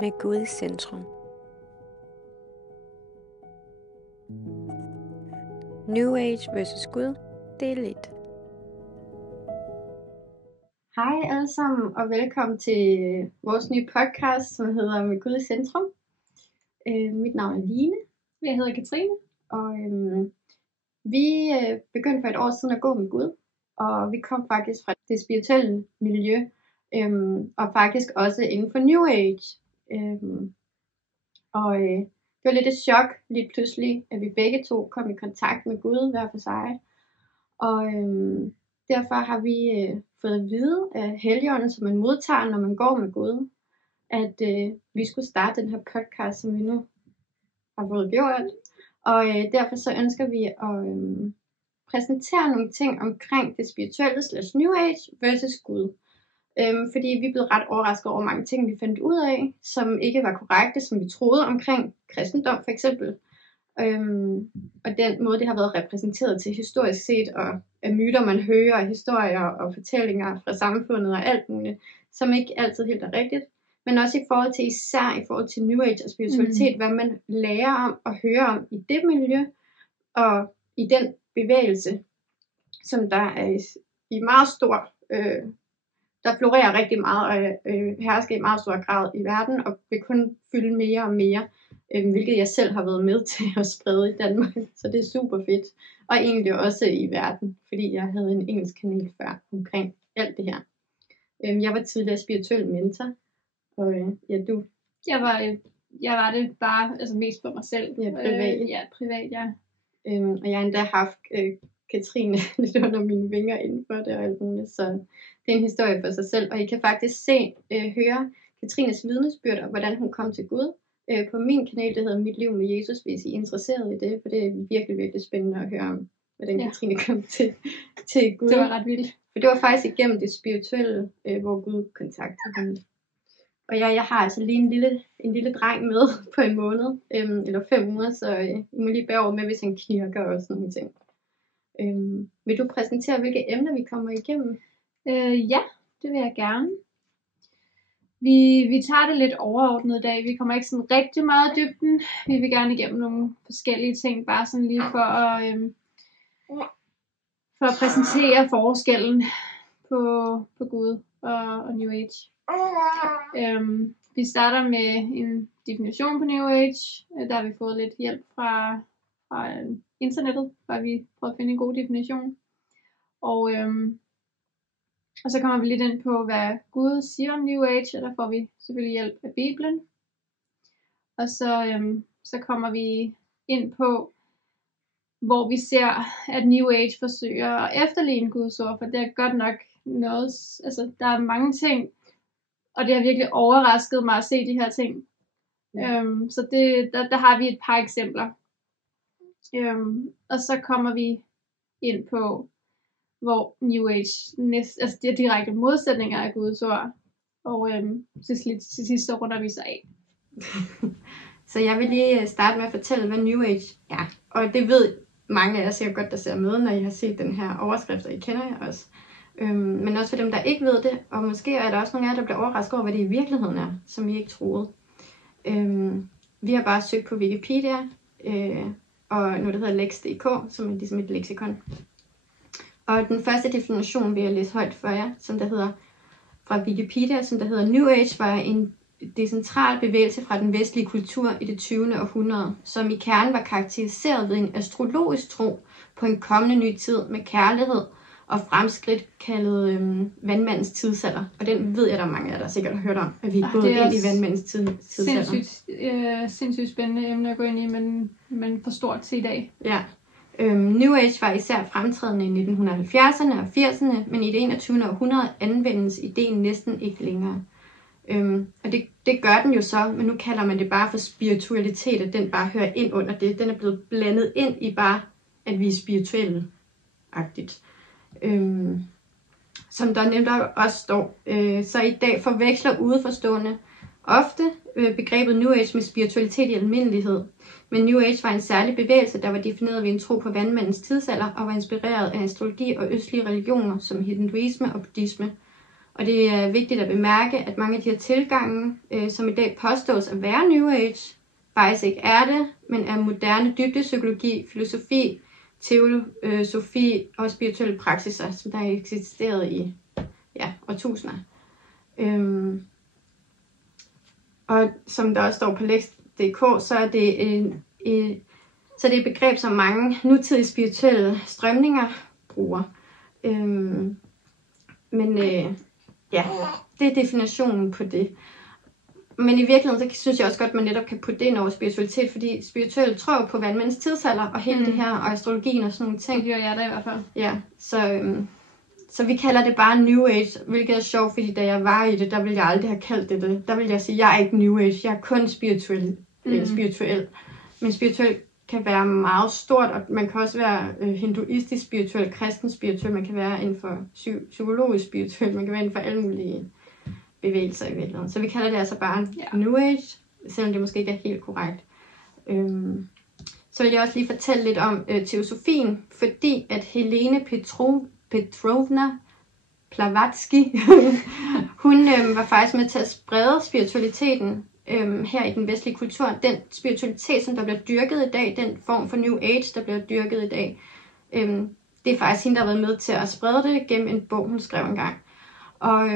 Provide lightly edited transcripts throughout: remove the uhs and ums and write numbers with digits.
med Gud i centrum. New Age vs. Gud, del 1. Hej alle sammen, og velkommen til vores nye podcast, som hedder Med Gud i centrum. Mit navn er Line. Jeg hedder Katrine. Og vi begyndte for et år siden at gå med Gud. Og vi kom faktisk fra det spirituelle miljø. Og faktisk også inden for New Age. Det var lidt et chok lige pludselig, at vi begge to kom i kontakt med Gud hver for sig. Og derfor har vi fået at vide af Helligånden, som man modtager, når man går med Gud, at vi skulle starte den her podcast, som vi nu har fået gjort. Og derfor så ønsker vi at præsentere nogle ting omkring det spirituelle / New Age versus Gud. Fordi vi blev ret overrasket over mange ting, vi fandt ud af, som ikke var korrekte, som vi troede omkring kristendom for eksempel. Og den måde, det har været repræsenteret til historisk set, og af myter, man hører, historier og fortællinger fra samfundet og alt muligt, som ikke altid helt er rigtigt. Men også især i forhold til New Age og spiritualitet, hvad man lærer om og hører om i det miljø, og i den bevægelse, som der er i meget stor, der florerer rigtig meget og hersker i meget stor grad i verden, og vil kun fylde mere og mere, hvilket jeg selv har været med til at sprede i Danmark, så det er super fedt. Og egentlig også i verden, fordi jeg havde en engelsk kanal før omkring alt det her. Jeg var tidligere spirituel mentor, og ja, du? Jeg var det bare mest for mig selv. Ja, privat. Privat, ja. Og jeg har endda haft Katrine lidt under mine vinger indenfor det og alt muligt, så det er en historie for sig selv. Og I kan faktisk høre Katrines vidnesbyrd om, hvordan hun kom til Gud på min kanal, der hedder Mit Liv med Jesus, hvis I er interesseret i det, for det er virkelig, virkelig spændende at høre om, hvordan Katrine kom til Gud. Det var ret vildt. For det var faktisk igennem det spirituelle, hvor Gud kontaktede hende. Og jeg har altså lige en lille dreng med på en måned, eller 5 uger, så I må lige bære over med, hvis han knirker og sådan nogle ting. Vil du præsentere, hvilke emner vi kommer igennem? Ja, det vil jeg gerne. Vi tager det lidt overordnet i dag. Vi kommer ikke sådan rigtig meget i dybden. Vi vil gerne igennem nogle forskellige ting, bare sådan lige for at præsentere forskellen på Gud og New Age. Vi starter med en definition på New Age. Der har vi fået lidt hjælp fra internettet, hvor vi prøver at finde en god definition. Og så kommer vi lidt ind på, hvad Gud siger om New Age, og der får vi selvfølgelig hjælp af Bibelen. Og så kommer vi ind på, hvor vi ser, at New Age forsøger at efterligne Guds ord, for det er godt nok noget, der er mange ting, og det har virkelig overrasket mig at se de her ting. Så der har vi et par eksempler. Og så kommer vi ind på, hvor New Age det er direkte modsætninger af Guds ord. Og til sidst så runder vi sig af. Så jeg vil lige starte med at fortælle, hvad New Age er. Og det ved mange af jer sikkert godt, der ser med, når I har set den her overskrift, og I kender jer også. Men også for dem, der ikke ved det, og måske er der også nogle af jer, der bliver overrasket over, hvad det i virkeligheden er, som I ikke troede. Vi har bare søgt på Wikipedia, og noget, der hedder Lex.dk, som er ligesom et leksikon. Og den første definition vil jeg læse højt for jer, som der hedder fra Wikipedia, som der hedder: New Age var en decentral bevægelse fra den vestlige kultur i det 20. århundrede, som i kernen var karakteriseret ved en astrologisk tro på en kommende ny tid med kærlighed og fremskridt, kaldet vandmandens tidsalder. Og den ved jeg, der er mange af jer, der sikkert har hørt om, at vi er gået ind i vandmandens tidsalder. Sindssygt spændende emne at gå ind i, men for stort til i dag. Ja. New Age var især fremtrædende i 1970'erne og 80'erne, men i det 21. århundrede anvendes ideen næsten ikke længere. Og det gør den jo så, men nu kalder man det bare for spiritualitet, at den bare hører ind under det. Den er blevet blandet ind i bare, at vi er spirituelle-agtigt. Som der nemt også står. Så i dag forveksler udeforstående ofte begrebet New Age med spiritualitet i almindelighed. Men New Age var en særlig bevægelse, der var defineret ved en tro på vandmandens tidsalder og var inspireret af astrologi og østlige religioner som hinduisme og buddhisme. Og det er vigtigt at bemærke, at mange af de her tilgange, som i dag påstås at være New Age, faktisk ikke er det, men er moderne dybdepsykologi, filosofi, teosofi og spirituelle praksiser, som der har eksisteret i årtusinder. Og som der også står på Lex.dk, så er det et begreb, som mange nutidige spirituelle strømninger bruger. Det er definitionen på det. Men i virkeligheden, så synes jeg også godt, at man netop kan putte det ind over spiritualitet, fordi spirituelle tror på vandmænds tidsalder og hele det her, og astrologien og sådan nogle ting. Det gør jeg da i hvert fald. Ja, så vi kalder det bare New Age, hvilket er sjovt, fordi da jeg var i det, der ville jeg aldrig have kaldt det. Der ville jeg sige, jeg er ikke New Age, jeg er kun spirituel. Men spirituel kan være meget stort, og man kan også være hinduistisk spirituel, kristen spirituel, man kan være inden for psykologisk spirituel, man kan være inden for alle mulige bevægelser i virkeligheden. Så vi kalder det altså bare New Age, selvom det måske ikke er helt korrekt. Så vil jeg også lige fortælle lidt om teosofien, fordi at Helene Petrovna Blavatsky, hun var faktisk med til at sprede spiritualiteten her i den vestlige kultur. Den spiritualitet, som der bliver dyrket i dag, den form for New Age, der bliver dyrket i dag, det er faktisk hende, der har været med til at sprede det gennem en bog, hun skrev engang. Og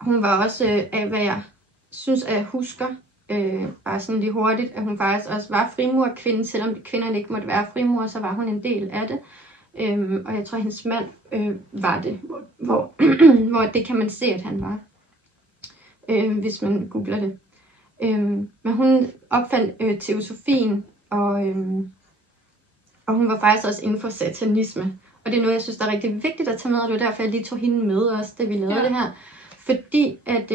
hun var også, af hvad jeg synes, at jeg husker, bare sådan lige hurtigt, at hun faktisk også var frimurerkvinde, selvom kvinderne ikke måtte være frimurer, så var hun en del af det. Og jeg tror, at hendes mand var det, hvor det kan man se, at han var, hvis man googler det. Men hun opfandt teosofien, og hun var faktisk også inden for satanisme. Og det er noget, jeg synes, der er rigtig vigtigt at tage med, og det var derfor, jeg lige tog hende med også, da vi lavede det her. Fordi at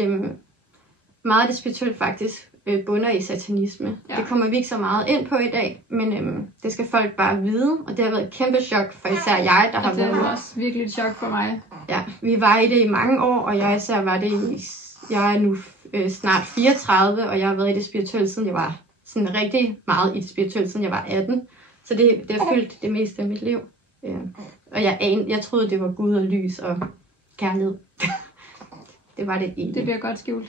meget af det spirituelle faktisk bunder i satanisme. Ja. Det kommer vi ikke så meget ind på i dag, men det skal folk bare vide, og det har været et kæmpe chok for især jeg, der har været. Det var også virkelig et chok for mig. Ja, vi var i det i mange år, og jeg især var det jeg er nu snart 34, og jeg har været i det spirituelle, siden jeg var sådan rigtig meget i det spirituelle, siden jeg var 18. Så det har fyldt det meste af mit liv. Og jeg troede, det var Gud og lys og kærlighed. Det var det egentlig. Det bliver godt skjult.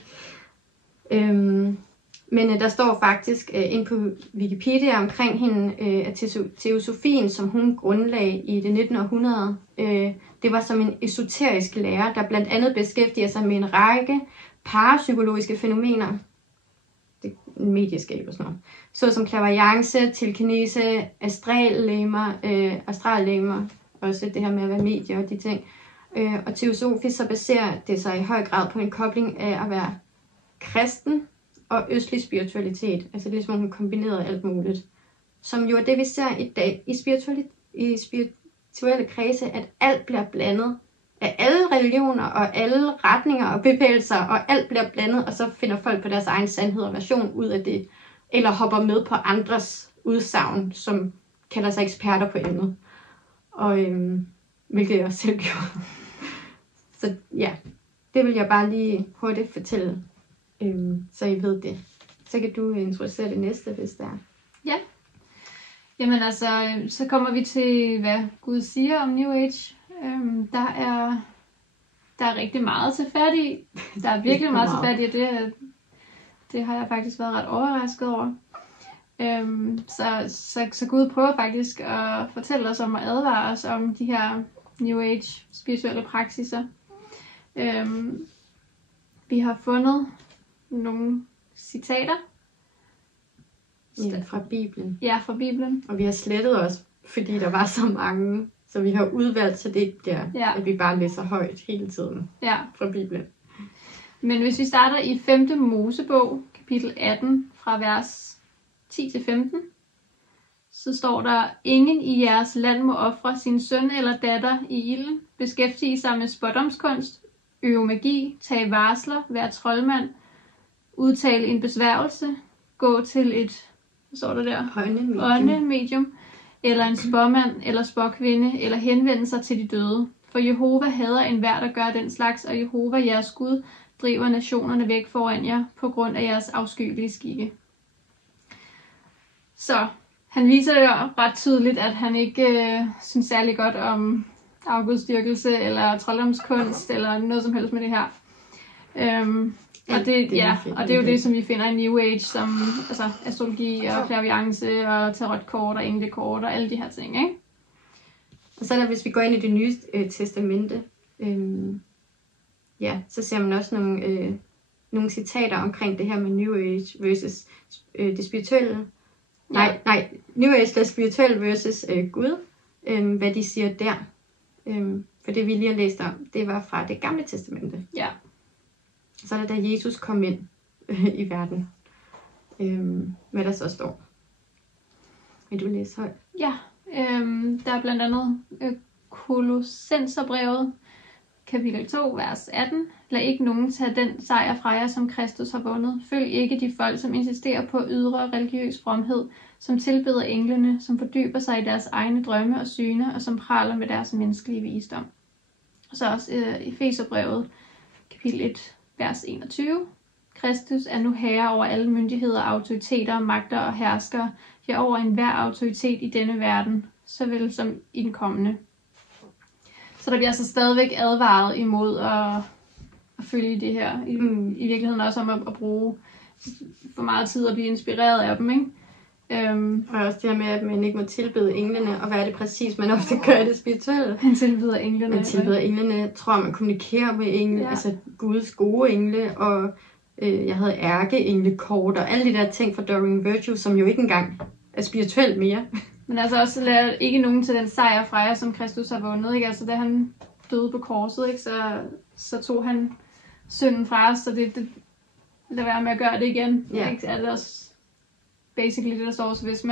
Men der står faktisk inde på Wikipedia omkring hende, at teosofien, som hun grundlagde i det 19. århundrede, det var som en esoterisk lære, der blandt andet beskæftiger sig med en række parapsykologiske fænomener, det medieskab og sådan noget, såsom clairvoyance, telekinese, astrallegemer, også det her med at være medier og de ting. Og teosofisk så baserer det sig i høj grad på en kobling af at være kristen og østlig spiritualitet. Altså det er ligesom, hun kombinerede alt muligt. Som jo er det, vi ser i dag i spirituelle kredse, at alt bliver blandet. Af alle religioner og alle retninger og bevægelser, og alt bliver blandet, og så finder folk på deres egen sandhed og version ud af det. Eller hopper med på andres udsagn, som kalder sig eksperter på emnet. Og hvilket jeg også selv gjorde. Så ja, det vil jeg bare lige hurtigt fortælle, så I ved det. Så kan du introducere det næste, hvis det er. Ja. Jamen altså, så kommer vi til, hvad Gud siger om New Age. Der er rigtig meget til fat i. Der er virkelig meget til fat i, det har jeg faktisk været ret overrasket over. Så Gud prøver faktisk at fortælle os om og advare os om de her New Age spirituelle praksiser. Vi har fundet nogle citater. Ja, fra Bibelen. Ja, fra Bibelen. Og vi har slettet os, fordi der var så mange. Så vi har udvalgt, så det der, at vi bare læser højt hele tiden fra Bibelen. Men hvis vi starter i 5. Mosebog, kapitel 18, fra vers 10-15, så står der: Ingen i jeres land må ofre sin søn eller datter i ilden, beskæftige sig med spådomskunst, øve magi, tage varsler, være troldmand, udtale en besværgelse, gå til et, hvad står der der? Åndemedium, eller en spåmand eller spåkvinde, eller henvende sig til de døde. For Jehova hader enhver, der gør den slags, og Jehova, jeres Gud, driver nationerne væk foran jer, på grund af jeres afskyelige skikke. Så han viser jo ret tydeligt, at han ikke synes særlig godt om afgudstyrkelse, eller trolddomskunst, eller noget som helst med det her. Og det er jo det, som vi finder i New Age, som altså astrologi og clairvoyance og tarotkort og englekort og alle de her ting, ikke? Og så hvis vi går ind i det nye testamente, så ser man også nogle citater omkring det her med New Age versus det spirituelle. Nej, New Age, der spirituelle versus Gud, hvad de siger der. For det vi lige har læst om, det var fra det gamle testamente. Ja. Så er det da Jesus kom ind i verden. Hvad der så står. Vil du læse højt? Ja, der er blandt andet Kolossenserbrevet, kapitel 2, vers 18. Lad ikke nogen tage den sejr fra jer, som Kristus har vundet. Følg ikke de folk, som insisterer på ydre religiøs fromhed, som tilbeder englene, som fordyber sig i deres egne drømme og syne, og som praler med deres menneskelige visdom. Og så også Efeserbrevet, kapitel 1, vers 21. Kristus er nu herre over alle myndigheder, autoriteter, magter og herskere, ja over enhver autoritet i denne verden, såvel som i den kommende. Så der bliver altså stadigvæk advaret imod at følge det her. I virkeligheden også om at bruge for meget tid at blive inspireret af dem, ikke? Og også det her med, at man ikke må tilbede englene, og hvad er det præcis, man ofte gør i det spirituelle? Man tilbeder englene. Man tilbeder englene, tror man kommunikerer med engle, altså Guds gode engle, og jeg havde ærkeenglekort, og alle de der ting fra Doreen Virtue, som jo ikke engang er spirituelt mere. Men altså også lad ikke nogen til den sejr fra jer, som Kristus har vundet, ikke? Altså da han døde på korset, ikke? Så tog han synden fra os, så det lad være med at gøre det igen. Ja. Ikke? Er det også basically det, der står, så hvis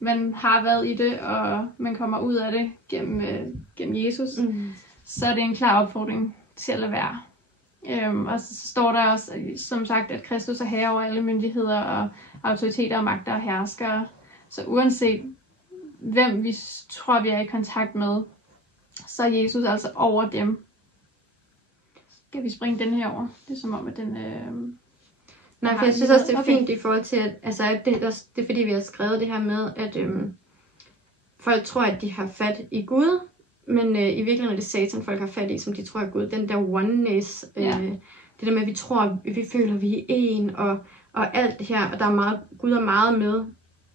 man har været i det, og man kommer ud af det gennem Jesus, så er det en klar opfordring til at lade være. Og så står der også, som sagt, at Kristus er herre over alle myndigheder og autoriteter og magter og herskere. Så uanset hvem vi tror, vi er i kontakt med, så er Jesus altså over dem. Skal vi springe den her over? Det er som om, at den... Nej, for jeg synes også, det er fint i forhold til, at det er fordi, vi har skrevet det her med, at folk tror, at de har fat i Gud, men i virkeligheden er det Satan, folk har fat i, som de tror er Gud. Den der oneness, det der med, at vi tror, vi føler, at vi er en, og alt det her, og der er meget, Gud er meget med,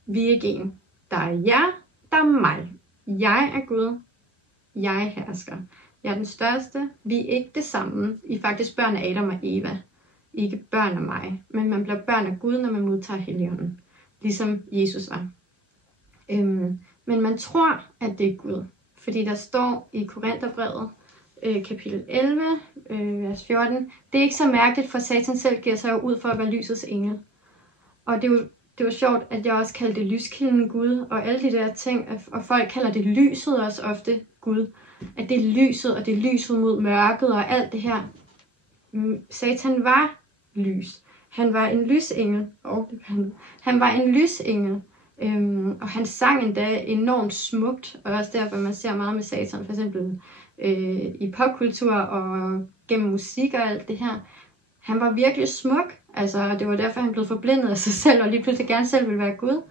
vi er ikke en. Der er jer, der er mig. Jeg er Gud, jeg hersker. Jeg er den største, vi er ikke det samme. I er faktisk børn af Adam og Eva. Ikke børn af mig, men man bliver børn af Gud, når man modtager Helligånden. Ligesom Jesus var. Men man tror, at det er Gud. Fordi der står i Korintherbrevet, kapitel 11, vers 14. Det er ikke så mærkeligt, for Satan selv giver sig jo ud for at være lysets engel. Og det var sjovt, at jeg også kaldte det lyskilden Gud, og alle de der ting, og folk kalder det lyset også ofte Gud. At det er lyset, og det er lyset mod mørket, og alt det her. Satan var lys. Han var en lysengel. Han var en lysengel. Og han sang endda enormt smukt, og også derfor man ser meget med Satan, for eksempel i popkultur og gennem musik og alt det her. Han var virkelig smuk, altså det var derfor han blev forblindet af sig selv, og lige pludselig gerne selv ville være Gud.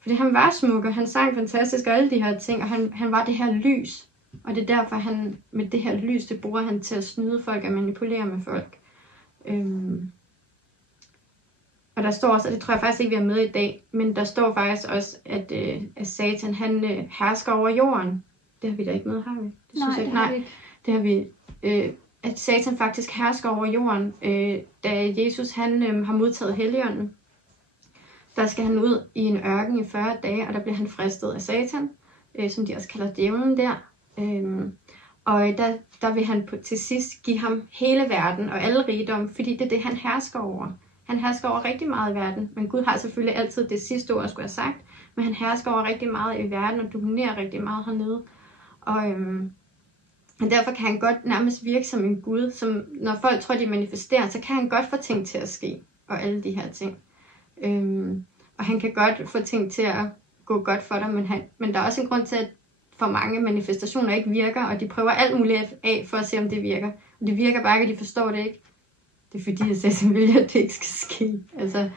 Fordi han var smuk, og han sang fantastisk og alle de her ting, og han var det her lys. Og det er derfor han med det her lys, det bruger han til at snyde folk og manipulere med folk. Og der står også, og det tror jeg faktisk ikke vi er med i dag, men der står faktisk også, at Satan han hersker over jorden. Det har vi da ikke med, har vi? Det synes jeg ikke. Nej, det har vi. At Satan faktisk hersker over jorden, da Jesus han har modtaget Helligånden. Der skal han ud i en ørken i 40 dage, og der bliver han fristet af Satan, som de også kalder djævlen der. Og der vil han til sidst give ham hele verden og alle rigdom, fordi det er det, han hersker over. Han hersker over rigtig meget i verden, men Gud har selvfølgelig altid det sidste ord, skulle have sagt, men han hersker over rigtig meget i verden og dominerer rigtig meget hernede. Og derfor kan han godt nærmest virke som en Gud, som når folk tror, de manifesterer, så kan han godt få ting til at ske, og alle de her ting. Og han kan godt få ting til at gå godt for dig, men der er også en grund til, at for mange manifestationer ikke virker, og de prøver alt muligt af for at se, om det virker. Og det virker bare ikke, og de forstår det ikke. Det er fordi, at Satan vælger, at det ikke skal ske. Altså,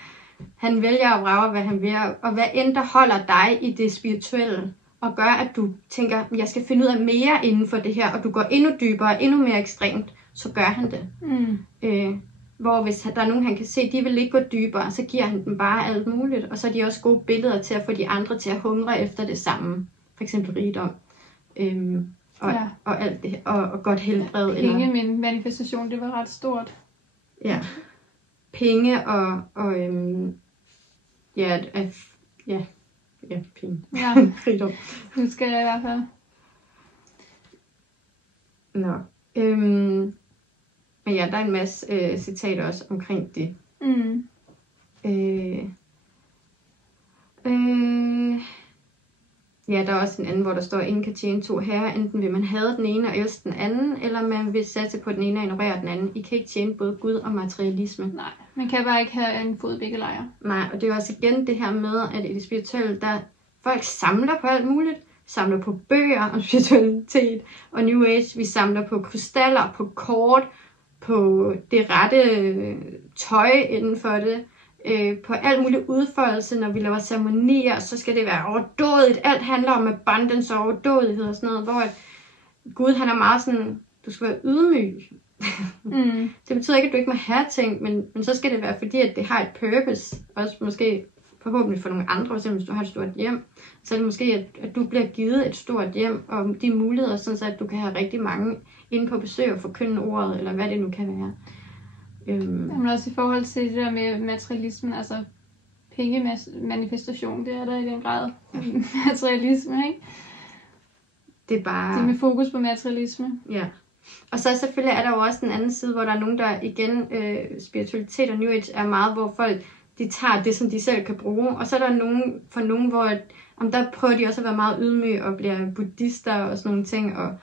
han vælger at vrage, hvad han vil, og hvad end der holder dig i det spirituelle, og gør, at du tænker, jeg skal finde ud af mere inden for det her, og du går endnu dybere, endnu mere ekstremt, så gør han det. Hvor hvis der er nogen, han kan se, de vil ikke gå dybere, så giver han dem bare alt muligt, og så er de også gode billeder til at få de andre til at hungre efter det samme. For eksempel rigdom. Og alt det, og godt helbred. Penge, min manifestation, det var ret stort. Ja. Penge og penge. Ja. Rigdom. Nu skal jeg i hvert fald. Nå. Men ja, der er en masse citater også omkring det. Ja, der er også en anden, hvor der står, ingen kan tjene to herrer. Enten vil man hade den ene og elske den anden, eller man vil satse på den ene og ignorere den anden. I kan ikke tjene både Gud og materialisme. Nej, man kan bare ikke have en fod i begge lejre. Nej, og det er også igen det her med, at i det spirituelle, der folk samler på alt muligt. Samler på bøger om spiritualitet og New Age. Vi samler på krystaller, på kort, på det rette tøj inden for det. På alt muligt udfoldelse, når vi laver ceremonier, så skal det være overdådigt. Alt handler om abundance og overdådighed og sådan noget, hvor Gud han er meget sådan, du skal være ydmyg. Det betyder ikke, at du ikke må have ting, men så skal det være fordi, at det har et purpose. Også måske forhåbentlig for nogle andre, for eksempel hvis du har et stort hjem, så er det måske, at du bliver givet et stort hjem, og de muligheder, sådan så at du kan have rigtig mange inde på besøg og forkynde ordet, eller hvad det nu kan være. Men også i forhold til det der med materialismen, altså pengemanifestation, det er der i den grad materialisme, ikke? Det er bare... Det er med fokus på materialisme. Ja. Og så selvfølgelig er der jo også den anden side, hvor der er nogen, der igen, spiritualitet og New Age er meget, hvor folk, de tager det, som de selv kan bruge. Og så er der nogen, hvor der prøver de også at være meget ydmyge og bliver buddhister og sådan nogle ting. Og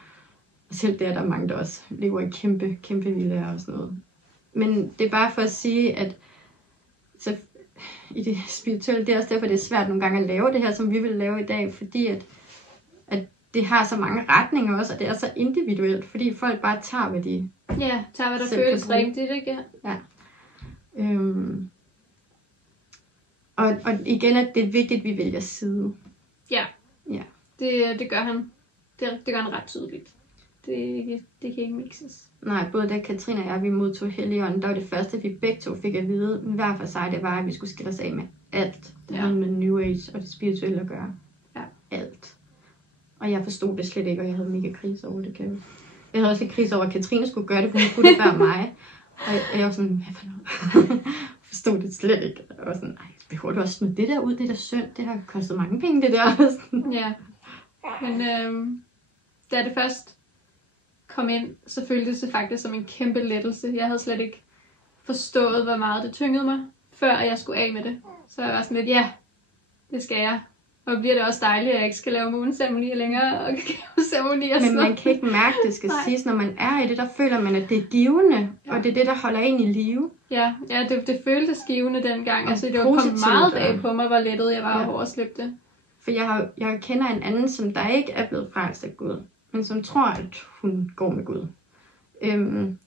selv der er der mange, der også lever i kæmpe villaer og sådan noget. Men det er bare for at sige, at så i det spirituelle, det er også derfor, det er svært nogle gange at lave det her, som vi vil lave i dag, fordi at det har så mange retninger også, og det er så individuelt, fordi folk bare tager, hvad de tager, hvad der føles rigtigt, ikke? Ja. Og igen, at det er vigtigt, at vi vælger side. Ja. Det gør han. Det gør han ret tydeligt. Det kan ikke mixes. Nej, både da Katrine og jeg, vi modtog Helligånden, der var det første, vi begge to fik at vide, hver for sig, det var, at vi skulle skille os af med alt. Det havde med New Age og det spirituelle at gøre. Ja. Alt. Og jeg forstod det slet ikke, og jeg havde mega krise over det, kan jeg. Jeg havde også lidt krise over, at Katrine skulle gøre det, for hun kunne det før mig. Og jeg var sådan, hvad for noget? Forstod det slet ikke. Jeg var sådan, nej, behøver du også smide det der ud? Det der synd, det har kostet mange penge, det der. Ja. Men da det først kom ind, så føltes det faktisk som en kæmpe lettelse. Jeg havde slet ikke forstået, hvor meget det tyngede mig, før jeg skulle af med det. Så jeg var sådan lidt, ja, det skal jeg. Og bliver det også dejligt, at jeg ikke skal lave måneceremonier længere, og ceremonier. Men man kan ikke mærke, det skal siges, når man er i det, der føler man, at det er givende, og det er det, der holder en i live. Ja, det føltes givende dengang. Altså, det var kommet meget bag på mig, hvor lettet jeg var over at slippe det. For jeg kender en anden, som der ikke er blevet frelst af Gud, men som tror, at hun går med Gud.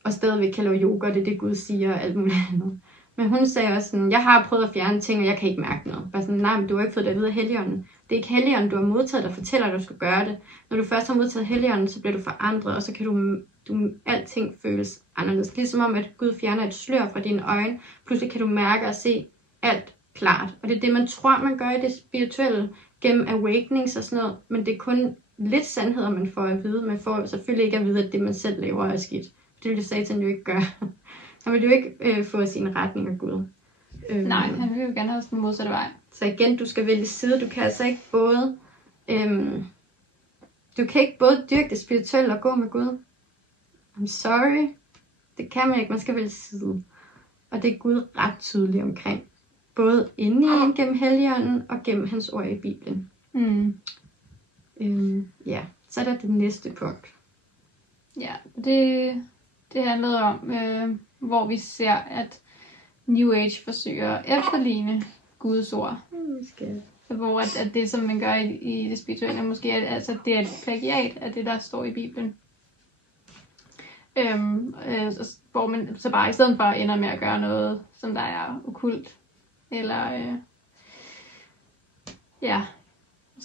Og stadigvæk kan lave yoga, det er det Gud siger og alt muligt andet. Men hun sagde også sådan, jeg har prøvet at fjerne ting, og jeg kan ikke mærke noget. Bare sådan, nej, men du har ikke fået det at vide af Helligånden. Det er ikke Helligånden, du har modtaget, der fortæller dig, at du skal gøre det. Når du først har modtaget Helligånden, så bliver du forandret, og så kan du alting føles anderledes. Ligesom om, at Gud fjerner et slør fra dine øjne. Pludselig kan du mærke og se alt klart. Og det er det, man tror, man gør i det spirituelle, gennem awakenings og sådan noget. Men det er kun lidt sandheder, man får at vide. Man får selvfølgelig ikke at vide, at det, man selv laver, er skidt. Det vil det Satan jo ikke gøre. Han vil jo ikke få sin retning af Gud. Nej, han vil jo gerne have den modsatte vej. Så igen, du skal vælge side. Du kan altså ikke både... du kan ikke både dyrke det spirituelle og gå med Gud. I'm sorry. Det kan man ikke. Man skal vælge side. Og det er Gud ret tydelig omkring. Både inde i en gennem Helligånden og gennem hans ord i Bibelen. Ja, så er der det næste punkt. Ja, det handlede om, hvor vi ser, at New Age forsøger at efterligne Guds ord. Hvor at det, som man gør i det spirituelle, måske altså det er et plagiat af det, der står i Bibelen. Hvor man så bare i stedet for ender med at gøre noget, som der er okkult. Eller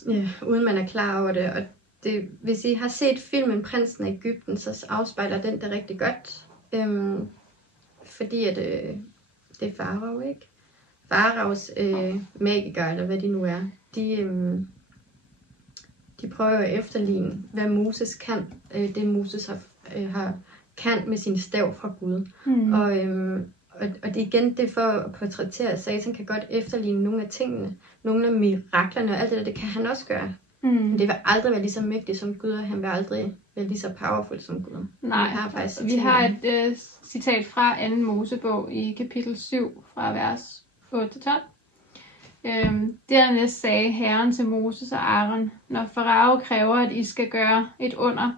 Ja, uden man er klar over det. Og det, hvis I har set filmen Prinsen af Egypten, så afspejler den det rigtig godt. Fordi at, det er Farao, ikke? Faraos magikere, eller hvad de nu er, de prøver at efterligne, hvad Moses kan. Det Moses kan med sin stav fra Gud. Og det igen, det er for at portrættere, at Satan kan godt efterligne nogle af tingene, nogle af miraklerne og alt det der, det kan han også gøre. Men det vil aldrig være lige så mægtig som Gud, og han vil aldrig være lige så powerful som Gud. Nej, vi har et citat fra 2. Mosebog i kapitel 7, fra vers 8-12. Dernæst sagde Herren til Moses og Aaron, når Farao kræver, at I skal gøre et under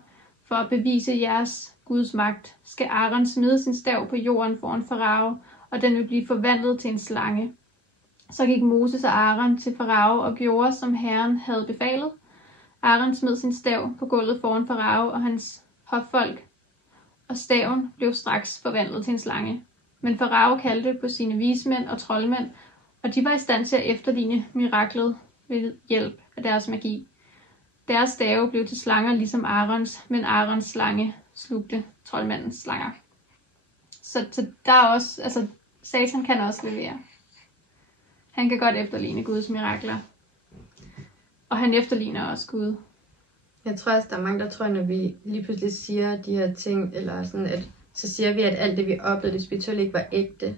for at bevise jeres Guds magt, skal Aaron smide sin stav på jorden foran Farao, og den vil blive forvandlet til en slange. Så gik Moses og Aaron til Farao og gjorde, som Herren havde befalet. Aaron smed sin stav på gulvet foran Farao og hans hoffolk, og staven blev straks forvandlet til en slange. Men Farao kaldte på sine vismænd og troldmænd, og de var i stand til at efterligne miraklet ved hjælp af deres magi. Deres stave blev til slanger ligesom Aarons, men Aarons slange slugte troldmandens slanger. Så der er også, altså Satan kan også levere. Han kan godt efterligne Guds mirakler. Og han efterligner også Gud. Jeg tror også, der er mange, der tror, når vi lige pludselig siger de her ting, eller sådan, at så siger vi, at alt det, vi oplevede, det spirituelle ikke var ægte.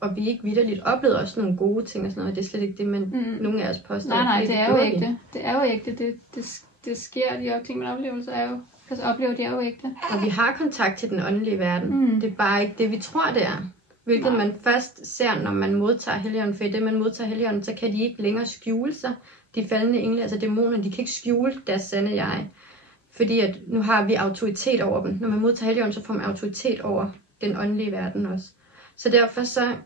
Og vi ikke vitterligt oplevede også nogle gode ting og sådan noget. Det er slet ikke det, men nogle af os påstår. Nej, det er jo ægte. Det er jo ægte. Det sker, de ting, man oplever, det er jo ægte. Og vi har kontakt til den åndelige verden. Det er bare ikke det, vi tror, det er. Hvilket man først ser, når man modtager Helligånden. For i det, man modtager Helligånden, så kan de ikke længere skjule sig. De faldende engle, altså dæmoner, de kan ikke skjule deres sande jeg. Fordi at nu har vi autoritet over dem. Når man modtager Helligånden, så får man autoritet over den åndelige verden også. Så derfor så,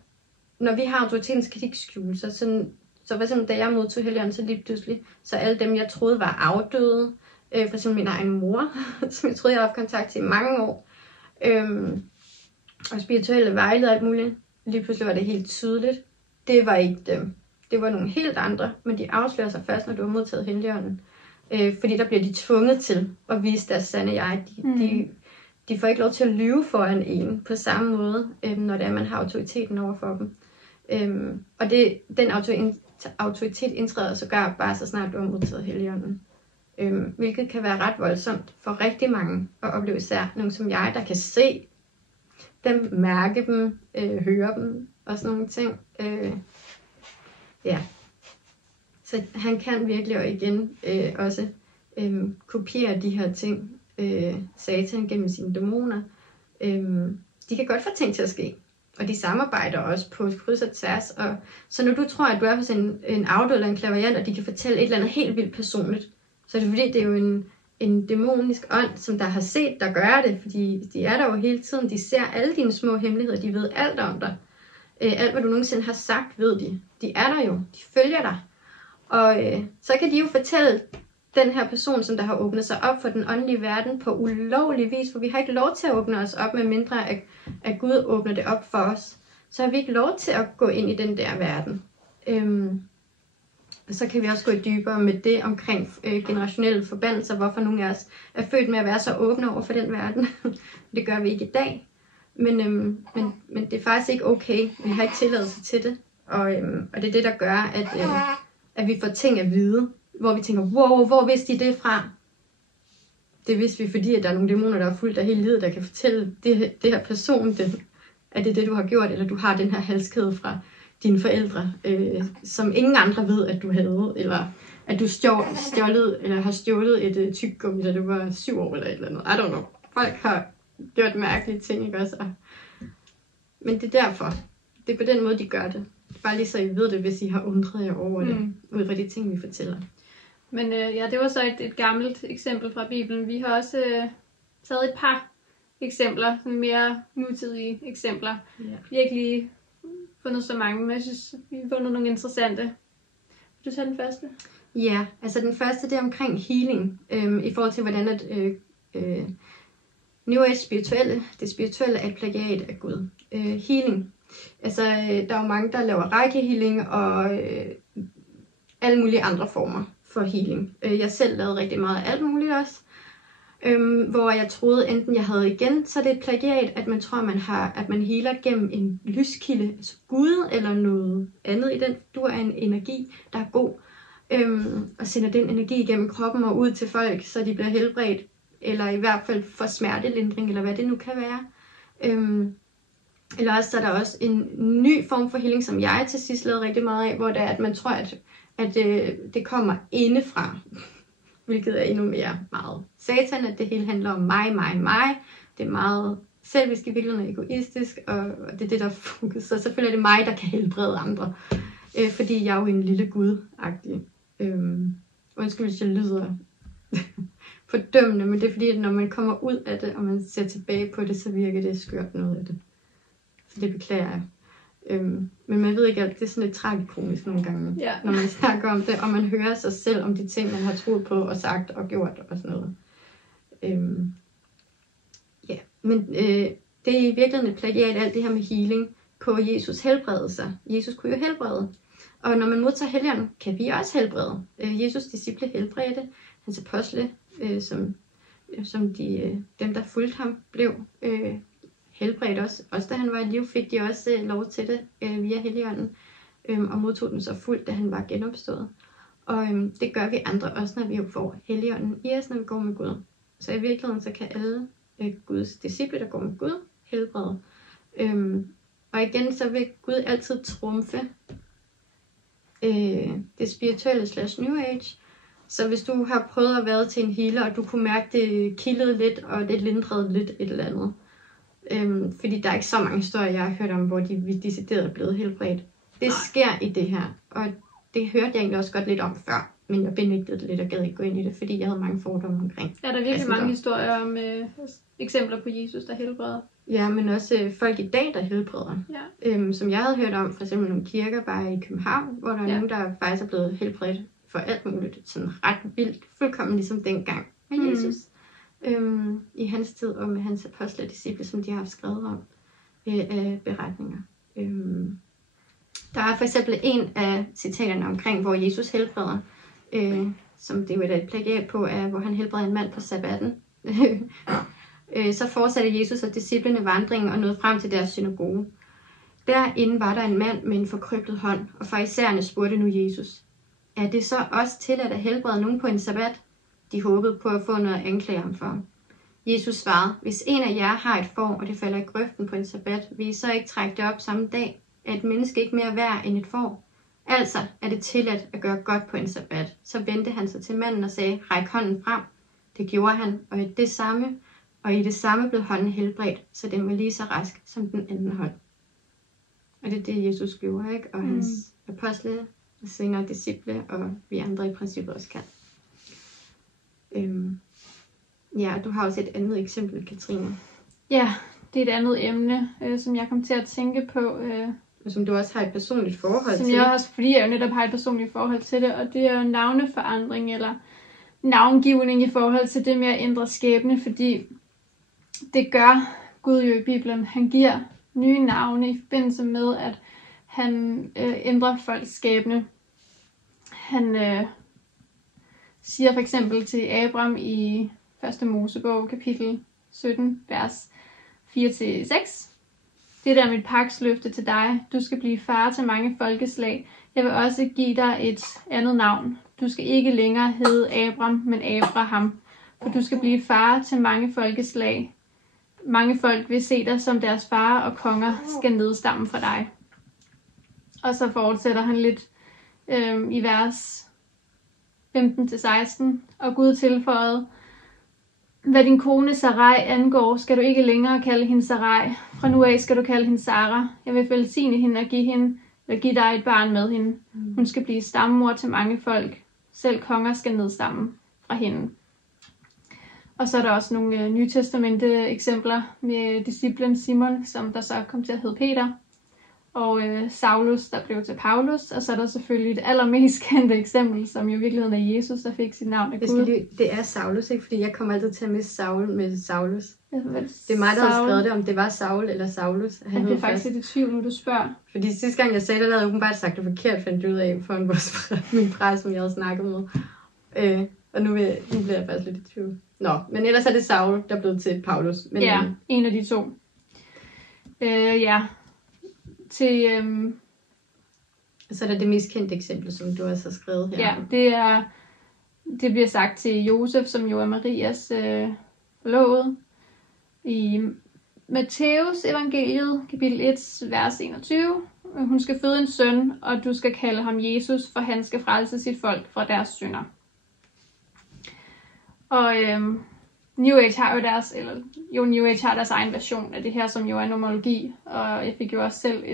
når vi har autoriteten, så kan de ikke skjule sig. Så for eksempel, da jeg modtog Helligånden, så lige pludselig, så alle dem, jeg troede var afdøde, for eksempel min egen mor, som jeg troede, jeg havde haft kontakt til i mange år, og spirituelle vejledere og alt muligt, lige pludselig var det helt tydeligt. Det var ikke dem. Det var nogle helt andre, men de afslører sig først, når du har modtaget Helligånden. Fordi der bliver de tvunget til at vise deres sande jeg. De får ikke lov til at lyve foran en på samme måde, når det er, man har autoriteten over for dem. Og den autoritet indtræder sågar bare så snart du har modtaget Helligånden. Hvilket kan være ret voldsomt for rigtig mange at opleve, især nogen som jeg, der kan se dem, mærke dem, høre dem og sådan nogle ting. Ja. Så han kan virkelig og igen også kopiere de her ting, Satan gennem sine dæmoner. De kan godt få ting til at ske, og de samarbejder også på kryds og tværs. Og så når du tror, at du er hos en afdød eller en clairvoyant, og de kan fortælle et eller andet helt vildt personligt, så er det fordi, det er jo en dæmonisk ånd, som der har set dig gøre det, fordi de er der jo hele tiden. De ser alle dine små hemmeligheder, de ved alt om dig. Alt, hvad du nogensinde har sagt, ved de. De er der jo, de følger dig. Og så kan de jo fortælle den her person, som der har åbnet sig op for den åndelige verden på ulovlig vis, for vi har ikke lov til at åbne os op, med mindre at Gud åbner det op for os. Så har vi ikke lov til at gå ind i den der verden. Så kan vi også gå dybere med det omkring generationelle forbandelser, hvorfor nogle af os er født med at være så åbne over for den verden. Det gør vi ikke i dag. Men det er faktisk ikke okay. Vi har ikke tilladelse til det. Og det er det, der gør, at vi får ting at vide, hvor vi tænker, wow, hvor vidste de det fra? Det vidste vi, fordi at der er nogle dæmoner, der er fuldt af hele livet, der kan fortælle det her person, at det er det, du har gjort, eller du har den her halskæde fra dine forældre, som ingen andre ved, at du havde, eller at du har stjålet et tyggegummi, da du var 7 år eller et eller andet. I don't know. Folk har gjort mærkelige ting, ikke også? Men det er derfor. Det er på den måde, de gør det. Bare lige så I ved det, hvis I har undret jer over det, ud fra de ting, vi fortæller. Men det var så et gammelt eksempel fra Bibelen. Vi har også taget et par eksempler, sådan mere nutidige eksempler. Ja. Vi har ikke lige fundet så mange, men jeg synes, vi har fundet nogle interessante. Vil du tage den første? Ja, altså den første, det er omkring healing, i forhold til hvordan at New Age det spirituelle er et plagiat af Gud. Healing. Altså, der er jo mange, der laver rækkehealing og alle mulige andre former for healing. Jeg selv lavede rigtig meget af alt muligt også. Hvor jeg troede, enten jeg havde igen, så er det et plagiat, at man tror, at man healer gennem en lyskilde, altså Gud eller noget andet i den. Du er en energi, der er god, og sender den energi igennem kroppen og ud til folk, så de bliver helbredt, eller i hvert fald for smertelindring, eller hvad det nu kan være. Eller også så er der også en ny form for healing, som jeg til sidst lavede rigtig meget af, hvor det er, at man tror, at det kommer indefra. Hvilket er endnu mere meget satan, at det hele handler om mig. Det er meget selvisk i virkeligheden, egoistisk, og det er det, der er fokus. Så selvfølgelig er det mig, der kan helbrede andre. Fordi jeg er jo en lille gud-agtig. Undskyld, hvis jeg lyder fordømmende, men det er fordi, at når man kommer ud af det, og man ser tilbage på det, så virker det skørt noget af det. Så det beklager jeg. Men man ved ikke, at det er sådan lidt tragikomisk nogle gange, når man snakker om det, og man hører sig selv om de ting, man har troet på og sagt og gjort og sådan noget. Men det er i virkeligheden et plagiat, alt det her med healing, på Jesus helbredelser. Jesus kunne jo helbrede. Og når man modtager Helligånden, kan vi også helbrede. Jesus disciple helbredte, hans apostle, som dem der fulgte ham, blev helbredt også. Også da han var i liv, fik de også lov til det via Helligånden, og modtog den så fuldt, da han var genopstået. Og det gør vi andre også, når vi får Helligånden i os, når vi går med Gud. Så i virkeligheden, så kan alle Guds disciple, der går med Gud, helbrede. Og igen, så vil Gud altid trumfe det spirituelle / New Age. Så hvis du har prøvet at være til en healer, og du kunne mærke, det kildede lidt, og det lindrede lidt et eller andet. Fordi der er ikke så mange historier, jeg har hørt om, hvor de decideret er blevet helbredt. Det sker i det her, og det hørte jeg egentlig også godt lidt om før. Men jeg benægtede det lidt og gad ikke gå ind i det, fordi jeg havde mange fordomme omkring. Ja, der er virkelig mange historier om eksempler på Jesus, der helbreder. Ja, men også folk i dag, der helbreder. Ja. Som jeg havde hørt om, for eksempel nogle kirker bare i København, hvor der er nogen, der faktisk er blevet helbredt for alt muligt. Sådan ret vildt, fuldkommen ligesom dengang med Jesus. I hans tid og med hans apostle og disciple, som de har skrevet om af beretninger. Der er for eksempel en af citaterne omkring, hvor Jesus helbreder, som det er et plagiat på, hvor han helbreder en mand på sabbatten. Så fortsatte Jesus og disciplene vandringen og nåede frem til deres synagoge. Derinde var der en mand med en forkryblet hånd, og farisæerne spurgte nu Jesus: er det så også tilladt at helbrede nogen på en sabbat? De håbede på at få noget at anklage ham for. Jesus svarede: hvis en af jer har et får, og det falder i grøften på en sabbat, vil I så ikke trække det op samme dag? Er et menneske ikke mere værd end et får? Altså er det tilladt at gøre godt på en sabbat. Så vendte han sig til manden og sagde: ræk hånden frem. Det gjorde han, og i det samme blev hånden helbredt, så den var lige så rask som den anden hånd. Og det er det, Jesus gjorde, ikke? Og hans apostle, og senere disciple, og vi andre i princippet også kan. Ja, du har også et andet eksempel, Katrine. Ja, det er et andet emne, som jeg kom til at tænke på. Som du også har et personligt forhold til. Som jeg også, fordi jeg jo netop har et personligt forhold til det, og det er navneforandring, eller navngivning i forhold til det med at ændre skæbne, fordi det gør Gud jo i Bibelen. Han giver nye navne i forbindelse med, at han ændrer folks skæbne. Han siger for eksempel til Abraham i 1. Mosebog, kapitel 17, vers 4-6. Det er mit pagtsløfte til dig. Du skal blive far til mange folkeslag. Jeg vil også give dig et andet navn. Du skal ikke længere hedde Abram, men Abraham. For du skal blive far til mange folkeslag. Mange folk vil se dig som deres far, og konger skal nedstamme fra dig. Og så fortsætter han lidt i vers 15-16. Og Gud tilføjede: hvad din kone Sarai angår, skal du ikke længere kalde hende Sarai. Fra nu af skal du kalde hende Sara. Jeg vil velsigne hende og give dig et barn med hende. Hun skal blive stammemor til mange folk. Selv konger skal nedstamme fra hende. Og så er der også nogle nytestamente eksempler med disciplen Simon, som der så kom til at hedde Peter. Og Saulus, der blev til Paulus. Og så er der selvfølgelig det allermest kendte eksempel, som jo i virkeligheden er Jesus, der fik sit navn af Gud. Det er Saulus, ikke? Fordi jeg kommer altid til at miste Saul med Saulus. Det er mig, der har skrevet det, om det var Saul eller Saulus. Han bliver faktisk lidt i tvivl, når du spørger. Fordi sidste gang jeg sagde det, havde jeg åbenbart sagt det forkert, fandt ud af for min præst, som jeg havde snakket med. Og nu bliver jeg faktisk lidt i tvivl. Nå, men ellers er det Saul, der er blevet til Paulus. Men, Ja, en af de to. Ja. Til... Så er der det mest kendte eksempel, som du også har skrevet her. Ja, det bliver sagt til Josef, som jo er Marias forlovede. I Matteus evangeliet, kapitel 1, vers 21. Hun skal føde en søn, og du skal kalde ham Jesus, for han skal frelse sit folk fra deres synder. Og New Age har jo New Age har deres egen version af det her, som jo er numerologi. Og jeg fik jo også selv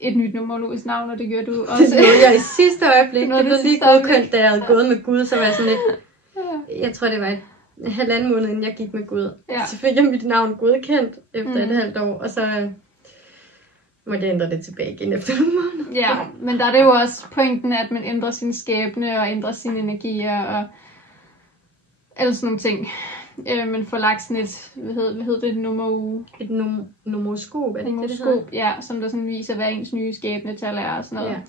et nyt numerologisk navn, og det gør du også. Det nåede jeg i sidste øjeblik. Det blev lige godkendt, da jeg havde gået med Gud, så var jeg sådan lidt... Jeg tror, det var et halvanden måned, inden jeg gik med Gud. Ja. Så fik jeg mit navn godkendt efter et halvt år, og så måtte jeg ændre det tilbage igen efter en måned. Ja, men der er det jo også pointen, at man ændrer sin skæbne og ændrer sine energier og alle sådan nogle ting. Man får lagt sådan et, hvad hedder det, numeroskop, er det numeroskop, det ja, som der sådan viser, hvad ens nye skæbnetal er og sådan noget.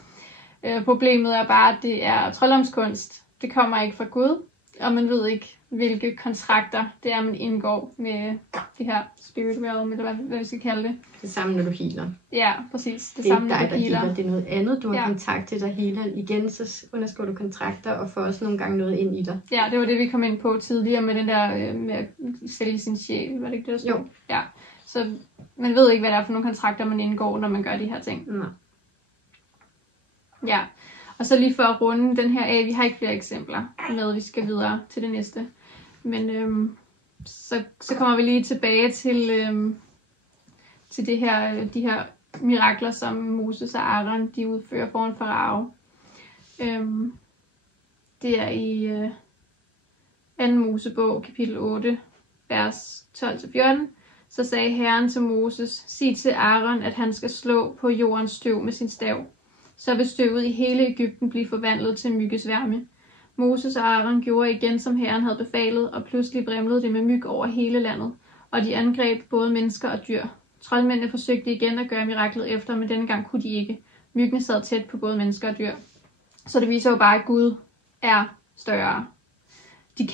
Ja. Problemet er bare, at det er trolddomskunst. Det kommer ikke fra Gud, og man ved ikke, hvilke kontrakter det er, man indgår med det her spirit realm, eller hvad vi skal kalde det. Det samme, når du healer. Ja, præcis. Det er samme, ikke dig, der healer. Det er noget andet, du har kontakt til, der healer. Igen, så underskriver du kontrakter, og får også nogle gange noget ind i dig. Ja, det var det, vi kom ind på tidligere med den der, med at sælge sin sjæl. Var det ikke det, der stod? Jo. Ja. Så man ved ikke, hvad det er for nogle kontrakter, man indgår, når man gør de her ting. Nej. Ja. Og så lige for at runde den her af, vi har ikke flere eksempler med, vi skal videre til det næste. Men så kommer vi lige tilbage til det her, de her mirakler, som Moses og Aaron de udfører foran Farao. Det er i 2. Mosebog, kapitel 8, vers 12-14. Så sagde Herren til Moses, sig til Aaron, at han skal slå på jordens støv med sin stav. Så vil støvet i hele Egypten blive forvandlet til myggesværme. Moses og Aaron gjorde igen, som Herren havde befalet, og pludselig vrimlede det med myg over hele landet, og de angreb både mennesker og dyr. Troldmændene forsøgte igen at gøre miraklet efter, men denne gang kunne de ikke. Myggene sad tæt på både mennesker og dyr. Så det viser jo bare, at Gud er større. De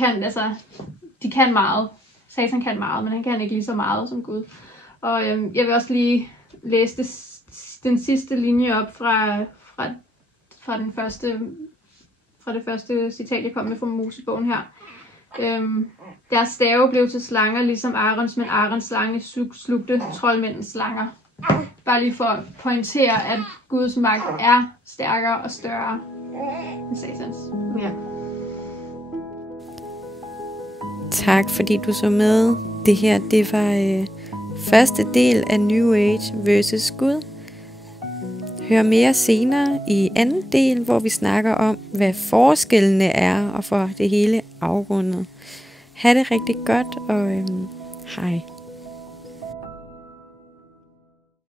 kan meget. Satan kan meget, men han kan ikke lige så meget som Gud. Og jeg vil også lige læse den sidste linje op fra det første citat, jeg kom med fra Mosebogen her. Deres stave blev til slanger, ligesom Aarons, men Aarons slange slugte troldmændens slanger. Bare lige for at pointere, at Guds magt er stærkere og større end Satans. Ja. Tak fordi du så med. Det her, det var første del af New Age versus Gud. Hør mere senere i anden del, hvor vi snakker om, hvad forskellene er, og for det hele afrundet. Ha' det rigtig godt, og hej.